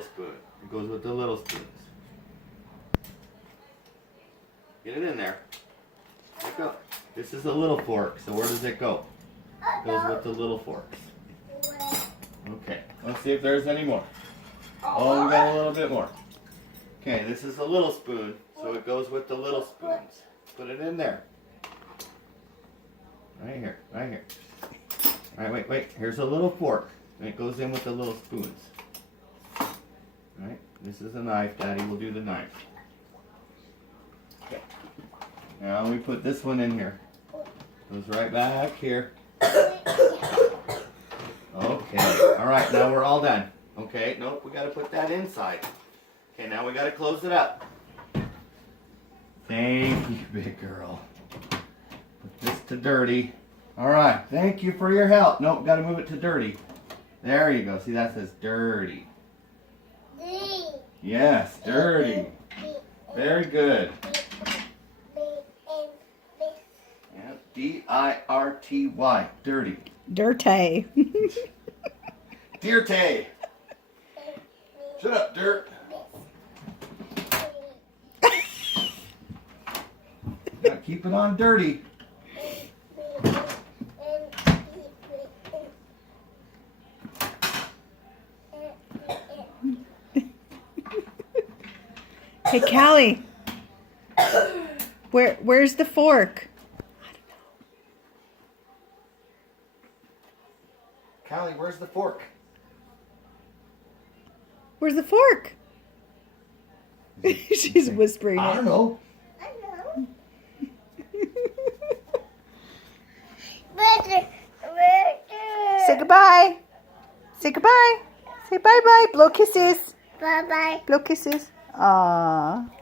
little spoon. It goes with the little spoons. Get it in there. Let go. This is a little fork, so where does it go? It goes with the little forks. Okay, let's see if there's any more. Oh, we got a little bit more. Okay, this is a little spoon, so it goes with the little spoons. Put it in there. Right here, right here. All right, wait. Here's a little fork, and it goes in with the little spoons. All right, this is a knife. Daddy will do the knife. Okay. Now we put this one in here. Goes right back here. Okay. All right, now we're all done. Okay, nope, we got to put that inside. Okay, now we got to close it up. Thank you, big girl. Put this to dirty. All right, thank you for your help. Nope, got to move it to dirty. There you go. See, that says dirty. Yes, dirty. Very good. Yeah, D-I-R-T-Y, dirty. Dirty. Dirty. Shut up, dirt. Gotta keep it on dirty. Hey, Callie. Where's the fork? Callie, where's the fork? Where's the fork? She's whispering. I don't know. Say goodbye. Say goodbye. Say bye-bye. Blow kisses. Bye-bye. Blow kisses. Aww.